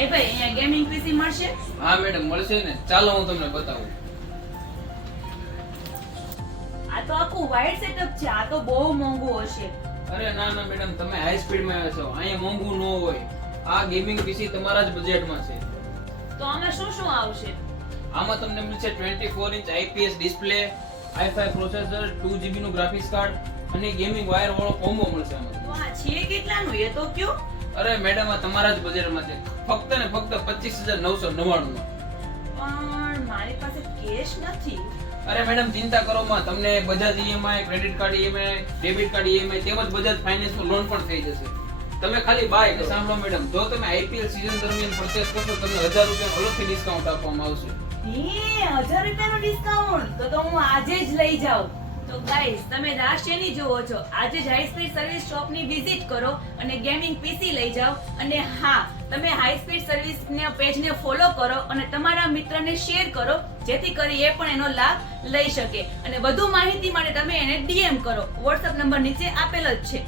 એ ભાઈ અહીંયા ગેમિંગ પીસી મળશે? હા મેડમ મળશે ને, ચાલો હું તમને બતાવું. આ તો આખું વાઇડ સેટઅપ છે, આ તો બહુ મોંઘું હશે. અરે ના ના મેડમ, તમે હાઈ સ્પીડમાં આવ્યા છો, અહીંયા મોંઘું ન હોય. આ ગેમિંગ પીસી તમારા જ બજેટમાં છે. તો આમાં શું શું આવશે? આમાં તમને મળશે 24 inch IPS display, i5 processor, 2GB નું ગ્રાફિક્સ કાર્ડ અને ગેમિંગ વાયર વાળો કોમ્બો મળશે આમાં. તો આ છે કેટલાનું એ તો કયો? અરે મેડમ, આ તમારા જ બજેટમાં છે, ફક્ત ને ફક્ત 25,999 માં. પણ મારી પાસે કેશ નથી. અરે મેડમ, ચિંતા કરો માં, તમને Bajaj EMI, credit card EMI, debit card EMI તેમજ બજાજ ફાઇનાન્સ નો લોન પણ થઈ જશે. તમે ખાલી બાય કરો. સાંભળો મેડમ, જો તમે IPL સીઝન દરમિયાન પરચેસ કરશો તમને 1000 રૂપિયા અલગથી ડિસ્કાઉન્ટ આપવામાં આવશે. હે 1000 રૂપિયાનું ડિસ્કાઉન્ટ? તો હું આજે જ લઈ જાઉં. તો ગાઈસ, તમે રાહ શેની જોવો છો? આજે જ હાઈ સ્પીડ સર્વિસ શોપની વિઝિટ કરો અને ગેમિંગ પીસી લઈ જાઓ. અને હા, તમે હાઈ સ્પીડ સર્વિસના પેજને ફોલો કરો અને તમારા મિત્રને શેર કરો, જેથી કરી એ પણ એનો લાભ લઈ શકે. અને વધુ માહિતી માટે તમે એને DM કરો. WhatsApp નંબર નીચે આપેલો જ છે.